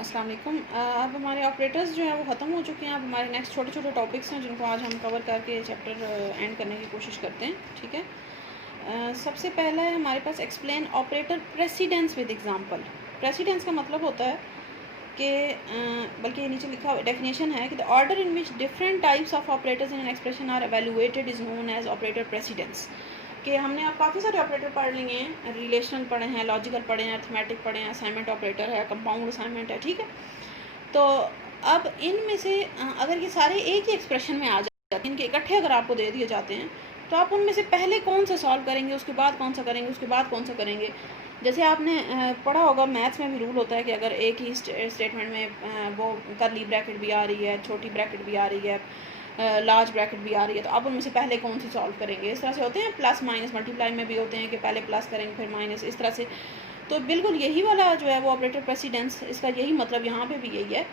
अस्सलाम वालेकुम। अब हमारे ऑपरेटर्स जो हैं वो ख़त्म हो चुके हैं। अब हमारे नेक्स्ट छोटे छोटे टॉपिक्स हैं जिनको आज हम कवर करके चैप्टर एंड करने की कोशिश करते हैं। ठीक है। सबसे पहला है हमारे पास explain operator precedence with example. Precedence का मतलब होता है कि बल्कि नीचे लिखा डेफिनेशन है कि the order in which different types of operators in an expression are evaluated is known as operator precedence. कि हमने अब काफ़ी सारे ऑपरेटर पढ़ लिए हैं, रिलेशनल पढ़े हैं, लॉजिकल पढ़े हैं, अर्थमेटिक पढ़े हैं, असाइनमेंट ऑपरेटर है, कंपाउंड असाइनमेंट है। ठीक है। तो अब इनमें से अगर ये सारे एक ही एक्सप्रेशन में आ जाते हैं, इनके इकट्ठे अगर आपको दे दिए जाते हैं तो आप उनमें से पहले कौन सा सॉल्व करेंगे, उसके बाद कौन सा करेंगे, उसके बाद कौन सा करेंगे। जैसे आपने पढ़ा होगा मैथ्स में भी रूल होता है कि अगर एक ही स्टेटमेंट में वो करली ब्रैकेट भी आ रही है, छोटी ब्रैकेट भी आ रही है, लार्ज ब्रैकेट भी आ रही है, तो आप उनमें से पहले कौन सी सॉल्व करेंगे। इस तरह से होते हैं, प्लस माइनस मल्टीप्लाई में भी होते हैं कि पहले प्लस करेंगे फिर माइनस, इस तरह से। तो बिल्कुल यही वाला जो है वो ऑपरेटर प्रेसिडेंस, इसका यही मतलब यहाँ पे भी यही है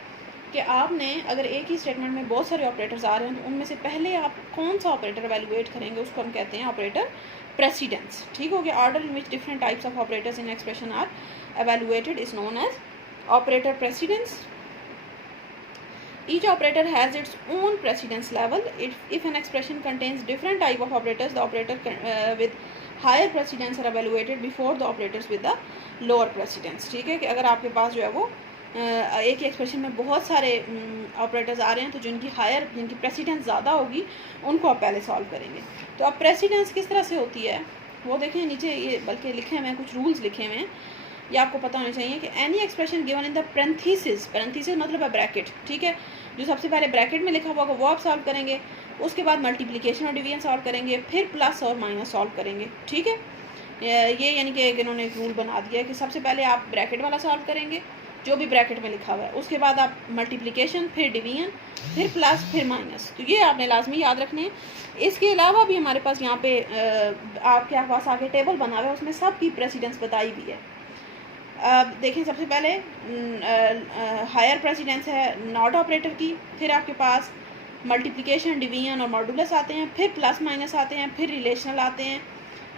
कि आपने अगर एक ही स्टेटमेंट में बहुत सारे ऑपरेटर्स आ रहे हैं तो उनमें से पहले आप कौन सा ऑपरेटर एवेलुएट करेंगे, उसको हम कहते हैं ऑपरेटर प्रेसिडेंस। ठीक हो गया। Order in which different types of operators in expression are evaluated is known as operator precedence. Each operator has its own precedence level. If an expression contains different type of operators, the operator with higher precedence are evaluated before the operators with the lower precedence. ठीक है कि अगर आपके पास जो है वो एक ही expression में बहुत सारे ऑपरेटर्स आ रहे हैं तो जिनकी प्रेसिडेंस ज़्यादा होगी उनको आप पहले सॉल्व करेंगे। तो अब प्रेसिडेंस किस तरह से होती है वो देखें, नीचे ये बल्कि लिखे हुए हैं, कुछ रूल्स लिखे हुए हैं, ये आपको पता होना चाहिए कि any expression given in the parenthesis मतलब है ब्रैकेट। ठीक है। जो सबसे पहले ब्रैकेट में लिखा हुआ होगा वो आप सॉल्व करेंगे, उसके बाद मल्टीप्लिकेशन और डिवीजन सॉल्व करेंगे, फिर प्लस और माइनस सॉल्व करेंगे। ठीक है। ये यानी कि इन्होंने एक रूल बना दिया है कि सबसे पहले आप ब्रैकेट वाला सॉल्व करेंगे जो भी ब्रैकेट में लिखा हुआ है, उसके बाद आप मल्टीप्लिकेशन, फिर डिवीजन, फिर प्लस, फिर माइनस। तो ये आपने लाजमी याद रखने हैं। इसके अलावा भी हमारे पास यहाँ पे आपके पास आगे टेबल बना हुआ है, उसमें सब की प्रेसिडेंस बताई भी है। अब देखें, सबसे पहले हायर प्रेसिडेंस है नॉट ऑपरेटर की, फिर आपके पास मल्टीप्लिकेशन, डिवीजन और मॉडुलस आते हैं, फिर प्लस माइनस आते हैं, फिर रिलेशनल आते हैं,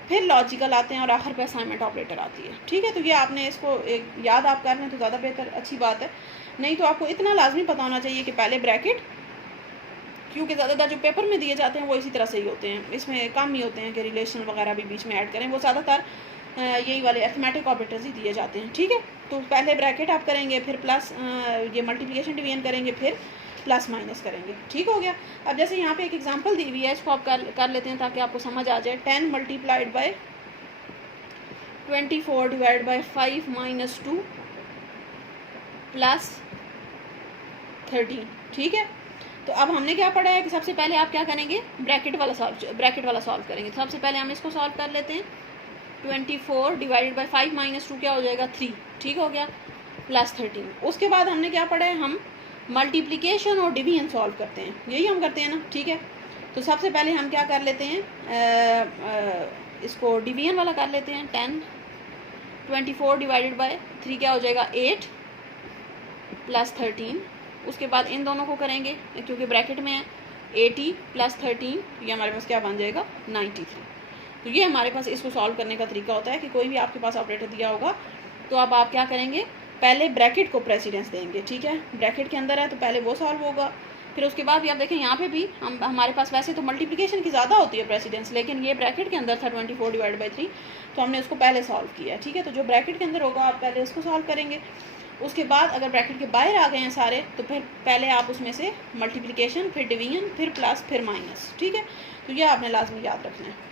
फिर लॉजिकल आते हैं और आखिर पे असाइनमेंट ऑपरेटर आती है। ठीक है। तो ये आपने इसको एक याद आप कर लें तो ज़्यादा बेहतर, अच्छी बात है। नहीं तो आपको इतना लाजमी पता होना चाहिए कि पहले ब्रैकेट, क्योंकि ज़्यादातर जो पेपर में दिए जाते हैं वो इसी तरह से ही होते हैं, इसमें कम ही होते हैं कि रिलेशन वगैरह भी बीच में ऐड करें। वो ज़्यादातर यही वाले अर्थमेटिक ऑपरेटर्स ही दिए जाते हैं। ठीक है। तो पहले ब्रैकेट आप करेंगे, फिर प्लस ये मल्टीप्लिकेशन डिवीजन करेंगे, फिर प्लस माइनस करेंगे। ठीक हो गया। अब जैसे यहाँ पे एक एग्जांपल दी हुई है, इसको आप कर लेते हैं ताकि आपको समझ आ जाए। 10 multiplied by 24 divide by 5 minus 2 plus 13। ठीक है। तो अब हमने क्या पढ़ा है कि सबसे पहले आप क्या करेंगे, ब्रैकेट वाला सॉल्व करेंगे। तो सबसे पहले हम इसको सॉल्व कर लेते हैं। 24 डिवाइडेड बाई 5 माइनस 2 क्या हो जाएगा, 3। ठीक हो गया। प्लस 13। उसके बाद हमने क्या पढ़ा है, हम मल्टीप्लिकेशन और डिवीजन सॉल्व करते हैं, यही हम करते हैं ना। ठीक है। तो सबसे पहले हम क्या कर लेते हैं, इसको डिवीजन वाला कर लेते हैं। 10 24 डिवाइडेड बाय 3 क्या हो जाएगा, 8 प्लस 13। उसके बाद इन दोनों को करेंगे क्योंकि ब्रैकेट में है, 80 प्लस 13, ये हमारे पास क्या बन जाएगा, 93। तो ये हमारे पास इसको सॉल्व करने का तरीका होता है कि कोई भी आपके पास ऑपरेटर दिया होगा तो अब आप क्या करेंगे, पहले ब्रैकेट को प्रेसिडेंस देंगे। ठीक है। ब्रैकेट के अंदर है तो पहले वो सॉल्व होगा, फिर उसके बाद भी आप देखें यहाँ पे भी हमारे पास वैसे तो मल्टीप्लिकेशन की ज़्यादा होती है प्रेसिडेंस, लेकिन ये ब्रैकेट के अंदर था 24 डिवाइड बाई 3, तो हमने उसको पहले सॉल्व किया। ठीक है। तो जो ब्रैकेट के अंदर होगा आप पहले उसको सॉल्व करेंगे। उसके बाद अगर ब्रैकेट के बाहर आ गए हैं सारे तो फिर पहले आप उसमें से मल्टीप्लिकेशन, फिर डिवीजन, फिर प्लस, फिर माइनस। ठीक है। तो ये आपने लाजमी याद रखना है।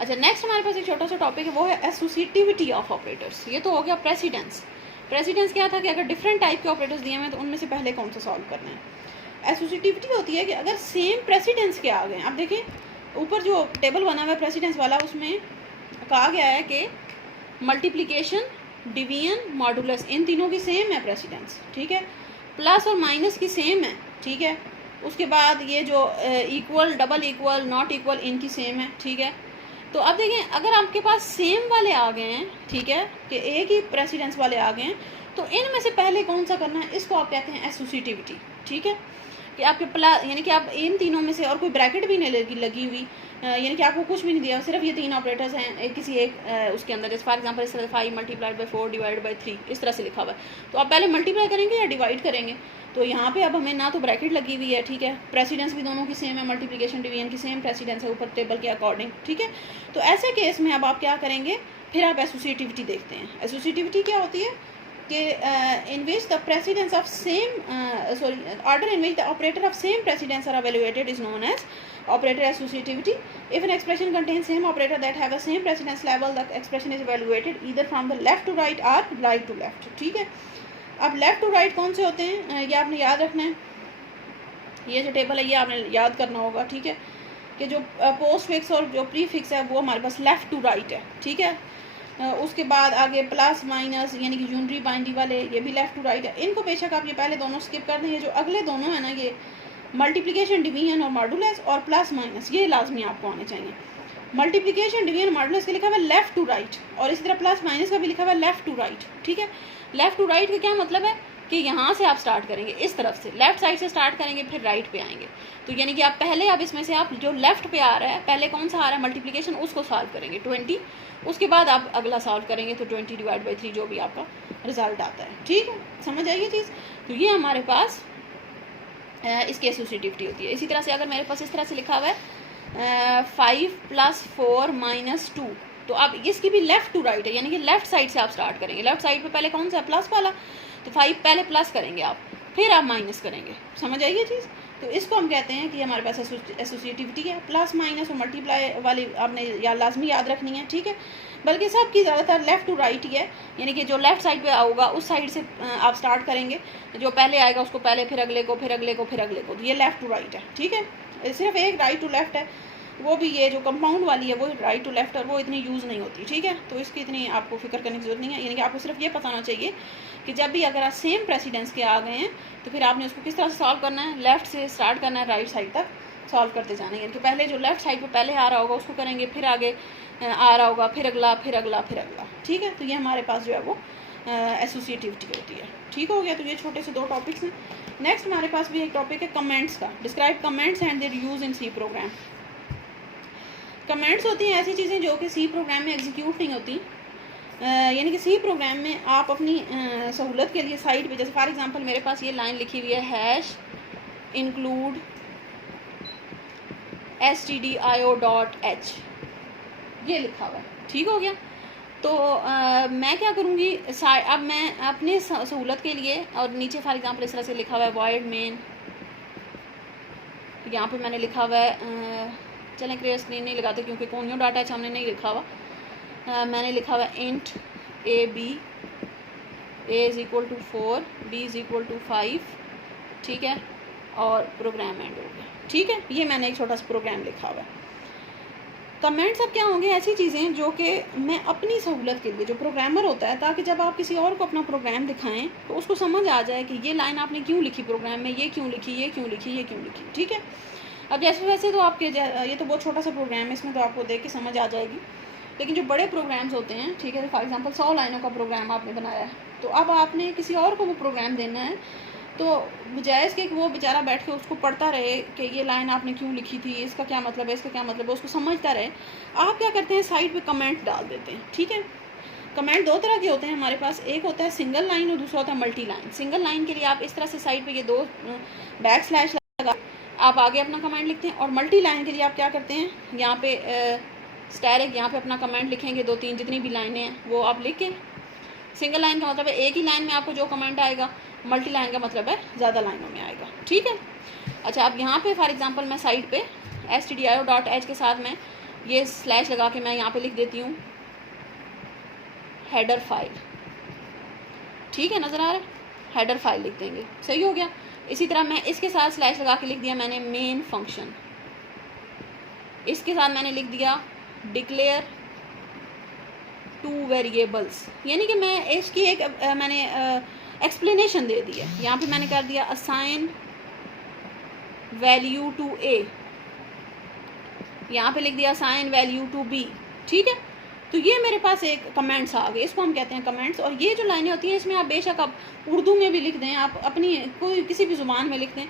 अच्छा, नेक्स्ट हमारे पास एक छोटा सा टॉपिक है, वो है एसोसिएटिविटी ऑफ ऑपरेटर्स। ये तो हो गया प्रेसिडेंस। प्रेसिडेंस क्या था कि अगर डिफरेंट टाइप के ऑपरेटर्स दिए हुए हैं तो उनमें से पहले कौन सा सॉल्व करना है। एसोसिएटिविटी होती है कि अगर सेम प्रेसिडेंस के आ गए, आप देखें ऊपर जो टेबल बना हुआ है प्रेसिडेंस वाला, उसमें कहा गया है कि मल्टीप्लिकेशन, डिवीजन, मॉडुलस, इन तीनों की सेम है प्रेसिडेंस। ठीक है। प्लस और माइनस की सेम है। ठीक है। उसके बाद ये जो equal, double equal, not equal, इनकी सेम है। ठीक है। तो अब देखें, अगर आपके पास सेम वाले आ गए हैं, ठीक है, कि एक ही प्रेसिडेंस वाले आ गए हैं, तो इनमें से पहले कौन सा करना है, इसको आप कहते हैं एसोसिएटिविटी। ठीक है। कि आपके यानी कि आप इन तीनों में से और कोई ब्रैकेट भी नहीं लगी हुई, यानी कि आपको कुछ भी नहीं दिया, सिर्फ ये तीन ऑपरेटर्स हैं किसी एक उसके अंदर। जैसे फॉर एग्जांपल इस तरह 5 मल्टीप्लाइड बाई 4 डिवाइड बाई 3 इस तरह से लिखा हुआ है, तो आप पहले मल्टीप्लाई करेंगे या डिवाइड करेंगे। तो यहाँ पे अब हमें ना तो ब्रैकेट लगी हुई है, ठीक है, प्रेसिडेंस भी दोनों की सेम है, मल्टीप्लिकेशन डिवीजन की सेम प्रेसिडेंस है ऊपर टेबल के अकॉर्डिंग, ठीक है। तो ऐसे केस में अब आप क्या करेंगे, फिर आप एसोसिएटिविटी देखते हैं। एसोसिएटिविटी क्या होती है कि in which the precedence of same order in which the operator of same precedence are evaluated is known as operator associativity. If an expression contains same operator that have the same precedence level, the expression is evaluated either from the left to right or right to left, ठीक है। अब left to right कौन से होते हैं, ये आपने याद रखना है। ये जो टेबल है ये आपने याद करना होगा, ठीक है, कि जो पोस्ट फिक्स और जो प्री फिक्स है वो हमारे पास लेफ़्ट टू राइट है, ठीक है। उसके बाद आगे प्लस माइनस यानी कि यूनरी बाइनरी वाले ये भी लेफ़्ट टू राइट है। इनको बेशक आप ये पहले दोनों स्किप कर दें, ये जो अगले दोनों है ना, ये मल्टीप्लिकेशन डिवीजन और मॉडुलस और प्लस माइनस, ये लाजमी आपको आने चाहिए। मल्टीप्लिकेशन डिवीजन मॉडुलस के लिखा हुआ है लेफ़्ट टू राइट, और इसी तरह प्लस माइनस का भी लिखा हुआ है लेफ़्ट टू राइट, ठीक है। लेफ़्ट टू राइट का क्या मतलब है कि यहाँ से आप स्टार्ट करेंगे, इस तरफ से लेफ्ट साइड से स्टार्ट करेंगे, फिर राइट पे आएंगे। तो यानी कि आप पहले आप इसमें से आप जो लेफ्ट पे आ रहा है, पहले कौन सा आ रहा है मल्टीप्लिकेशन, उसको सॉल्व करेंगे 20, उसके बाद आप अगला सॉल्व करेंगे तो 20 डिवाइड बाई 3 जो भी आपका रिजल्ट आता है, ठीक है, समझ आइए चीज़। तो ये हमारे पास इसकी एसोसिएटिविटी होती है। इसी तरह से अगर मेरे पास इस तरह से लिखा हुआ है 5 + 4 - 2, तो अब इसकी भी लेफ़्ट टू राइट है, यानी कि लेफ़्ट साइड से आप स्टार्ट करेंगे। लेफ़्ट साइड पे पहले कौन सा प्लस वाला, तो 5 पहले प्लस करेंगे आप, फिर आप माइनस करेंगे, समझ आइए चीज़। तो इसको हम कहते हैं कि हमारे पास एसोसिएटिविटी है। प्लस माइनस और मल्टीप्लाई वाली आपने या लाजमी याद रखनी है, ठीक है। बल्कि सबकी ज़्यादातर लेफ़्ट टू राइट ही है, यानी कि जो लेफ़्ट साइड पे आऊगा उस साइड से आप स्टार्ट करेंगे, जो पहले आएगा उसको पहले, फिर अगले को, फिर अगले को, फिर अगले को। तो ये लेफ़्ट टू राइट है, ठीक है। सिर्फ एक राइट टू लेफ़्ट है, वो भी ये जो कंपाउंड वाली है वो राइट टू लेफ़्ट, और वो इतनी यूज़ नहीं होती, ठीक है। तो इसकी इतनी आपको फिक्र करने की ज़रूरत नहीं है, यानी कि आपको सिर्फ ये पता होना चाहिए कि जब भी अगर आप सेम प्रेसिडेंस के आ गए हैं तो फिर आपने उसको किस तरह से सॉल्व करना है, लेफ़्ट से स्टार्ट करना है, राइट साइड तक सॉल्व करते जाना है। यानी कि पहले जो लेफ़्ट साइड पे पहले आ रहा होगा उसको करेंगे, फिर आगे आ रहा होगा, फिर अगला, फिर अगला, फिर अगला, ठीक है। तो ये हमारे पास जो है वो एसोसिएटिविटी होती है, ठीक हो गया। तो ये छोटे से 2 टॉपिक्स हैं। नेक्स्ट हमारे पास भी एक टॉपिक है कमेंट्स का। Describe comments and their use in C program. Comments होती हैं ऐसी चीज़ें जो कि सी प्रोग्राम में एग्जीक्यूट नहीं होती, यानी कि सी प्रोग्राम में आप अपनी सहूलत के लिए साइड पे, जैसे फॉर एग्जांपल मेरे पास ये लाइन लिखी हुई है #include stdio.h, ये लिखा हुआ है, ठीक हो गया। तो मैं क्या करूँगी, अब मैं अपने सहूलत के लिए, और नीचे फॉर एग्जांपल इस तरह से लिखा हुआ है void main, यहाँ पे मैंने लिखा हुआ है चलें क्लियर स्क्रीन नहीं लगाते क्योंकि कौन डाटा है, हमने नहीं लिखा हुआ, मैंने लिखा हुआ इंट a = 4, b = 5, ठीक है, और प्रोग्राम एंड हो गया, ठीक है। ये मैंने एक छोटा सा प्रोग्राम लिखा हुआ है। कमेंट्स अब क्या होंगे, ऐसी चीज़ें जो कि मैं अपनी सहूलत के लिए, जो प्रोग्रामर होता है, ताकि जब आप किसी और को अपना प्रोग्राम दिखाएं तो उसको समझ आ जाए कि ये लाइन आपने क्यों लिखी प्रोग्राम में, ये क्यों लिखी, ये क्यों लिखी, ये क्यों लिखी, ठीक है। अब जैसे वैसे तो आपके ये तो बहुत छोटा सा प्रोग्राम है, इसमें तो आपको देख के समझ आ जाएगी, लेकिन जो बड़े प्रोग्राम्स होते हैं, ठीक है, फॉर एग्जांपल 100 लाइनों का प्रोग्राम आपने बनाया है, तो अब आपने किसी और को वो प्रोग्राम देना है, तो बजाय इसके कि वो बेचारा बैठ के उसको पढ़ता रहे कि ये लाइन आपने क्यों लिखी थी, इसका क्या मतलब है, इसका क्या मतलब है, उसको समझता रहे, आप क्या करते हैं साइड पे कमेंट डाल देते हैं, ठीक है। कमेंट 2 तरह के होते हैं हमारे पास, एक होता है सिंगल लाइन और दूसरा होता है मल्टी लाइन। सिंगल लाइन के लिए आप इस तरह से साइड पे ये 2 बैकस्लैश लगा आप आगे अपना कमेंट लिखते हैं, और मल्टी लाइन के लिए आप क्या करते हैं, यहाँ पे स्टैरिक यहाँ पे अपना कमेंट लिखेंगे, 2-3 जितनी भी लाइनें हैं वो आप लिख के। सिंगल लाइन का मतलब है एक ही लाइन में आपको जो कमेंट आएगा, मल्टी लाइन का मतलब है ज़्यादा लाइनों में आएगा, ठीक है। अच्छा, अब यहाँ पे फॉर एग्जांपल मैं साइड पे stdio.h के साथ में ये स्लैश लगा के मैं यहाँ पे लिख देती हूँ हेडर फाइल, ठीक है, नज़र आ रहा है, हेडर फाइल लिख देंगे, सही हो गया। इसी तरह मैं इसके साथ स्लैश लगा के लिख दिया मैंने मेन फंक्शन, इसके साथ मैंने लिख दिया डिक्लेयर 2 वेरिएबल्स, यानी कि मैं इसकी एक मैंने एक्सप्लेनेशन दे दी है। यहाँ पे मैंने कर दिया असाइन वैल्यू टू a, यहाँ पे लिख दिया असाइन वैल्यू टू b, ठीक है। तो ये मेरे पास एक कमेंट्स आ गए, इसको हम कहते हैं कमेंट्स। और ये जो लाइनें होती हैं इसमें आप बेशक आप उर्दू में भी लिख दें, आप अपनी कोई किसी भी ज़ुबान में लिख दें,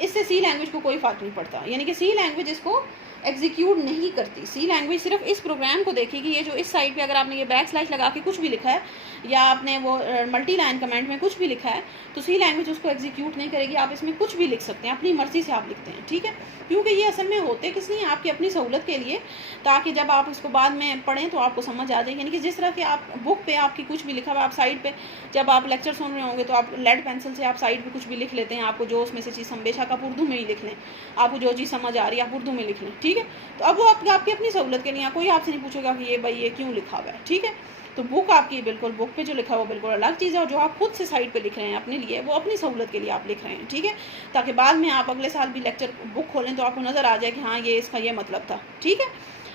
इससे सी लैंग्वेज को कोई फ़र्क नहीं पड़ता, यानी कि सी लैंग्वेज इसको एग्जीक्यूट नहीं करती। सी लैंग्वेज सिर्फ इस प्रोग्राम को देखेगी, ये जो इस साइड पे अगर आपने ये बैक स्लैश लगा के कुछ भी लिखा है या आपने वो मल्टी लाइन कमेंट में कुछ भी लिखा है, तो सी लैंग्वेज उसको एग्जीक्यूट नहीं करेगी। आप इसमें कुछ भी लिख सकते हैं, अपनी मर्ज़ी से आप लिखते हैं, ठीक है, क्योंकि ये असल में होते किस लिए, आपकी अपनी सहूलत के लिए, ताकि जब आप इसको बाद में पढ़ें तो आपको समझ आ जाए। यानी कि जिस तरह के आप बुक पे आपकी कुछ भी लिखा हुआ, आप साइड पे जब आप लेक्चर सुन रहे होंगे तो आप लेड पेंसिल से आप साइड पे कुछ भी लिख लेते हैं, आपको जो उसमें से चीज़ बेशक आप उर्दू में ही लिख लें, आपको जो चीज़ समझ आ रही है आप उर्दू में लिख लें, ठीक है। तो अब वो आपकी अपनी सहूलत के लिए, कोई आपसे नहीं पूछेगा कि ये भाई ये क्यों लिखा हुआ है, ठीक है। तो बुक आपकी बिल्कुल, बुक पे जो लिखा हुआ बिल्कुल अलग चीज़ है, और जो आप खुद से साइड पे लिख रहे हैं अपने लिए, वो अपनी सहूलत के लिए आप लिख रहे हैं, ठीक है, ताकि बाद में आप अगले साल भी लेक्चर बुक खोलें तो आपको नज़र आ जाए कि हाँ ये इसका ये मतलब था, ठीक है।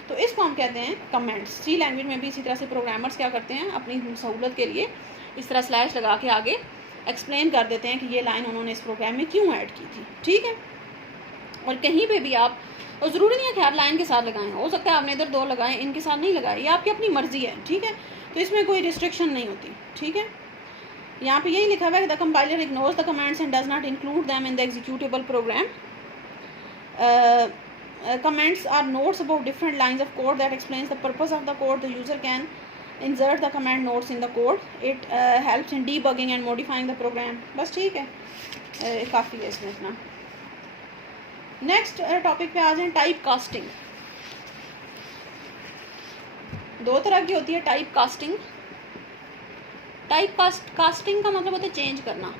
तो इसको हम कहते हैं कमेंट्स। सी लैंग्वेज में भी इसी तरह से प्रोग्रामर्स क्या करते हैं, अपनी सहूलत के लिए इस तरह स्लैश लगा के आगे एक्सप्लेन कर देते हैं कि ये लाइन उन्होंने इस प्रोग्राम में क्यों ऐड की थी, ठीक है। और कहीं पे भी आप, और ज़रूरी नहीं है कि आप लाइन के साथ लगाएं, हो सकता है आपने इधर दो लगाएं, इनके साथ नहीं लगाए, ये आपकी अपनी मर्जी है, ठीक है। तो इसमें कोई रिस्ट्रिक्शन नहीं होती, ठीक है। यहाँ पे यही लिखा हुआ है कि the compiler ignores the commands and does not include them in the executable program. Comments are notes about different lines of code that explains the purpose of the code. The user can insert the command notes in the code. It helps in debugging and modifying the program. बस ठीक है, काफ़ी है इसमें इतना। Next topic पे आ जाएं, type casting. दो तरह की होती है टाइप कास्टिंग। टाइप कास्टिंग का मतलब होता है चेंज करना।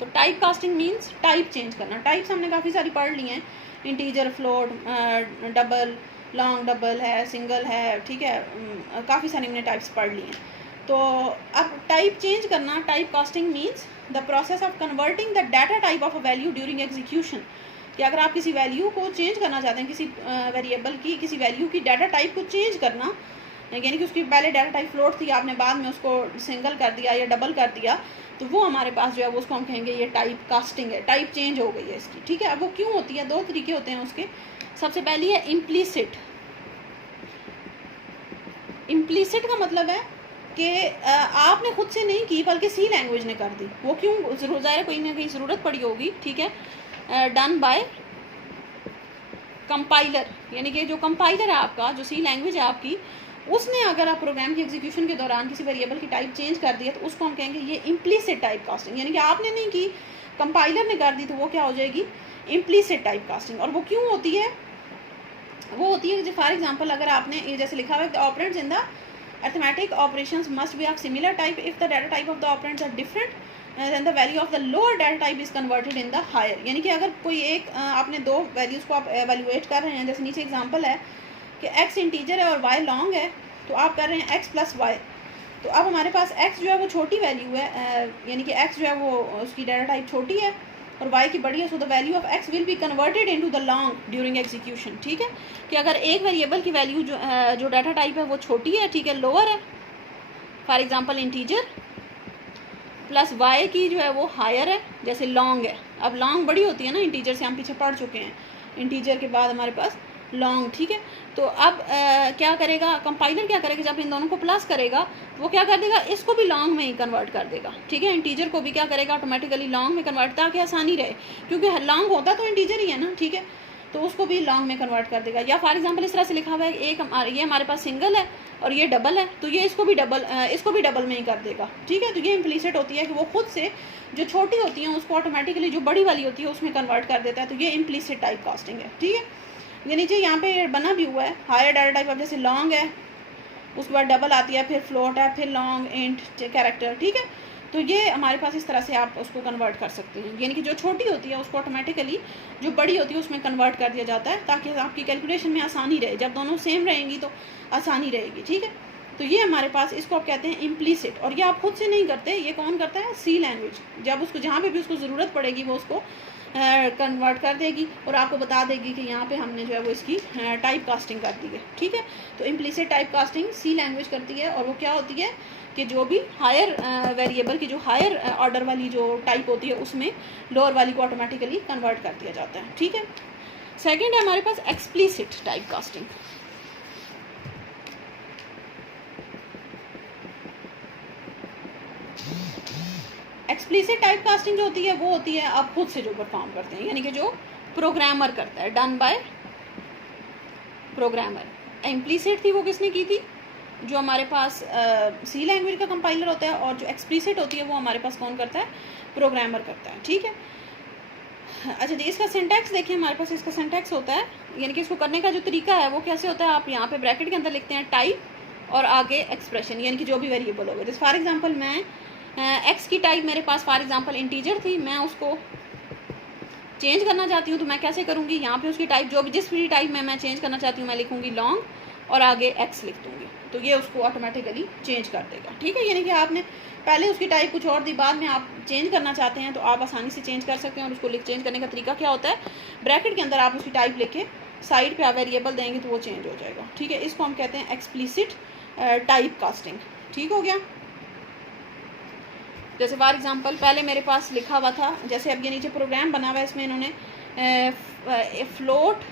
तो type casting means type change करना। टाइप्स हमने काफ़ी सारी पढ़ ली हैं, integer, float, double, long double है, सिंगल है, ठीक है, काफ़ी सारी हमने टाइप्स पढ़ ली हैं। तो अब टाइप चेंज करना, type casting means the process of converting the data type of a value during execution. कि अगर आप किसी वैल्यू को चेंज करना चाहते हैं, किसी वेरिएबल की, किसी वैल्यू की डाटा टाइप को चेंज करना, यानी कि उसकी पहले डाटा टाइप फ्लोट थी, आपने बाद में उसको सिंगल कर दिया या डबल कर दिया, तो वो हमारे पास जो है वो उसको हम कहेंगे ये टाइप कास्टिंग है, टाइप चेंज हो गई है इसकी, ठीक है। अब वो क्यों होती है, दो तरीके होते हैं उसके। सबसे पहली है इम्प्लीसिट। इम्प्लीसिट का मतलब है कि आपने खुद से नहीं की बल्कि सी लैंग्वेज ने कर दी। वो क्यों, ज़ाहिर कोई ना कहीं ज़रूरत पड़ी होगी, ठीक है, डन बाय कंपाइलर। यानी कि जो कंपाइलर है आपका, जो सी लैंग्वेज है आपकी, उसने अगर आप प्रोग्राम की एग्जीक्यूशन के दौरान किसी वेरिएबल की टाइप चेंज कर दिया तो उसको हम कहेंगे ये इम्प्लीसिट टाइप कास्टिंग। यानी कि आपने नहीं की, कंपाइलर ने कर दी, तो वो क्या हो जाएगी, इम्प्लीसिट टाइप कास्टिंग। और वो क्यों होती है, वो होती है कि फॉर एग्जांपल अगर आपने ये जैसे लिखा हुआ है, the operands in the arithmetic operations must be of similar type if the data type of the operands are different then the value of the lower data type is converted in the higher. यानी कि अगर कोई एक आपने दो values को आप evaluate कर रहे हैं, जैसे नीचे एग्जांपल है कि x इंटीजर है और y लॉन्ग है, तो आप कर रहे हैं x प्लस वाई। तो अब हमारे पास x जो है वो छोटी वैल्यू है, यानी कि x जो है वो उसकी डाटा टाइप छोटी है और y की बड़ी है, so the value of x will be converted into the long during execution, ठीक है। कि अगर एक वेरिएबल की वैल्यू जो डाटा टाइप है वो छोटी है, ठीक है, लोअर है, for example integer, plus y की जो है वो हायर है, जैसे लॉन्ग है। अब लॉन्ग बड़ी होती है ना, इंटीजर से हम पीछे पढ़ चुके हैं, इंटीजर के बाद हमारे पास लॉन्ग, ठीक है। तो अब क्या करेगा कंपाइलर, क्या करेगा, जब इन दोनों को प्लस करेगा वो क्या कर देगा, इसको भी लॉन्ग में ही कन्वर्ट कर देगा, ठीक है। इंटीजर को भी क्या करेगा, ऑटोमेटिकली लॉन्ग में कन्वर्ट, ताकि आसानी रहे, क्योंकि लॉन्ग होता तो इंटीजर ही है ना, ठीक है, तो उसको भी लॉन्ग में कन्वर्ट कर देगा। या फॉर एग्जांपल इस तरह से लिखा हुआ है, एक ये हमारे पास सिंगल है और ये डबल है, तो ये इसको भी डबल में ही कर देगा, ठीक है। तो ये इम्प्लीसिट होती है कि वो खुद से जो छोटी होती हैं उसको ऑटोमेटिकली जो बड़ी वाली होती है उसमें कन्वर्ट कर देता है। तो ये इम्प्लीसिट टाइप कास्टिंग है, ठीक है। ये नीचे यहाँ पे बना भी हुआ है, हायर डाटा टाइप, अब जैसे लॉन्ग है, उसके बाद डबल आती है, फिर फ्लोट है, फिर लॉन्ग, इंट, कैरेक्टर, ठीक है। तो ये हमारे पास इस तरह से आप उसको कन्वर्ट कर सकते हैं, यानी कि जो छोटी होती है उसको ऑटोमेटिकली जो बड़ी होती है उसमें कन्वर्ट कर दिया जाता है, ताकि आपकी कैलकुलेशन में आसानी रहे। जब दोनों सेम रहेंगी तो आसानी रहेगी, ठीक है। तो ये हमारे पास, इसको आप कहते हैं इम्प्लीसिट। और ये आप खुद से नहीं करते, ये कौन करता है, सी लैंग्वेज। जब उसको जहाँ पे भी उसको ज़रूरत पड़ेगी वो उसको कन्वर्ट कर देगी और आपको बता देगी कि यहाँ पे हमने जो है वो इसकी टाइप कास्टिंग कर दी है, ठीक है। तो इम्प्लीसिट टाइप कास्टिंग सी लैंग्वेज करती है, और वो क्या होती है कि जो भी हायर वेरिएबल की जो हायर ऑर्डर वाली जो टाइप होती है उसमें लोअर वाली को ऑटोमेटिकली कन्वर्ट कर दिया जाता है, ठीक है। सेकेंड है हमारे पास explicit type casting. Explicit type casting जो होती है वो होती है आप खुद से जो परफॉर्म करते हैं, यानी कि जो प्रोग्रामर करता है, डन बाय प्रोग्रामर। इम्प्लिसिट थी वो किसने की थी, जो हमारे पास सी लैंग्वेज का कंपाइलर होता है, और जो एक्सप्लिसिट होती है वो हमारे पास कौन करता है, प्रोग्रामर करता है। ठीक है, अच्छा जी, इसका सिंटैक्स देखिए, हमारे पास इसका सिंटैक्स होता है, यानी कि इसको करने का जो तरीका है वो कैसे होता है, आप यहाँ पे ब्रैकेट के अंदर लिखते हैं टाइप और आगे एक्सप्रेशन, यानी कि जो भी वेरिएबल होगा। जैसे फॉर एग्जांपल मैं एक्स की टाइप मेरे पास फॉर एग्जांपल इंटीजर थी, मैं उसको चेंज करना चाहती हूँ तो मैं कैसे करूँगी, यहाँ पे उसकी टाइप जो भी जिस भी टाइप में मैं चेंज करना चाहती हूँ मैं लिखूँगी लॉन्ग और आगे एक्स लिख दूँगी, तो ये उसको ऑटोमेटिकली चेंज कर देगा। ठीक है, यानी कि आपने पहले उसकी टाइप कुछ और दी, बाद में आप चेंज करना चाहते हैं तो आप आसानी से चेंज कर सकते हैं। और उसको चेंज करने का तरीका क्या होता है, ब्रैकेट के अंदर आप उसकी टाइप लिखे साइड पे आप वेरिएबल देंगे तो वो चेंज हो जाएगा। ठीक है, इसको हम कहते हैं एक्सप्लिसिट टाइप कास्टिंग। ठीक हो गया। जैसे फॉर एग्जांपल पहले मेरे पास लिखा हुआ था, जैसे अब ये नीचे प्रोग्राम बना हुआ है, इसमें इन्होंने फ्लोट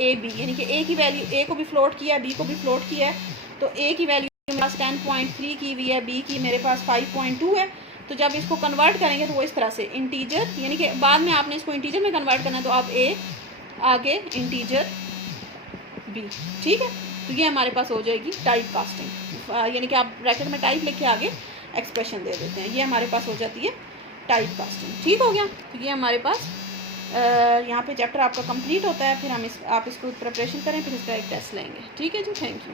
ए बी, यानी कि ए की वैल्यू, ए को भी फ्लोट किया है, बी को भी फ्लोट किया है, तो ए की वैल्यू मेरे पास 10.3 की हुई है, बी की मेरे पास 5.2 है। तो जब इसको कन्वर्ट करेंगे तो वो इस तरह से इंटीजर, यानी कि बाद में आपने इसको इंटीजर में कन्वर्ट करना है तो आप ए आगे इंटीजर बी। ठीक है, तो ये हमारे पास हो जाएगी टाइप कास्टिंग, यानी कि आप ब्रैकेट में टाइप लिख के आगे एक्सप्रेशन दे देते हैं, ये हमारे पास हो जाती है टाइप कास्टिंग। ठीक हो गया, तो ये हमारे पास यहाँ पे चैप्टर आपका कंप्लीट होता है। फिर हम आप इसको प्रिपरेशन करें, फिर इसका एक टेस्ट लेंगे। ठीक है जी, थैंक यू।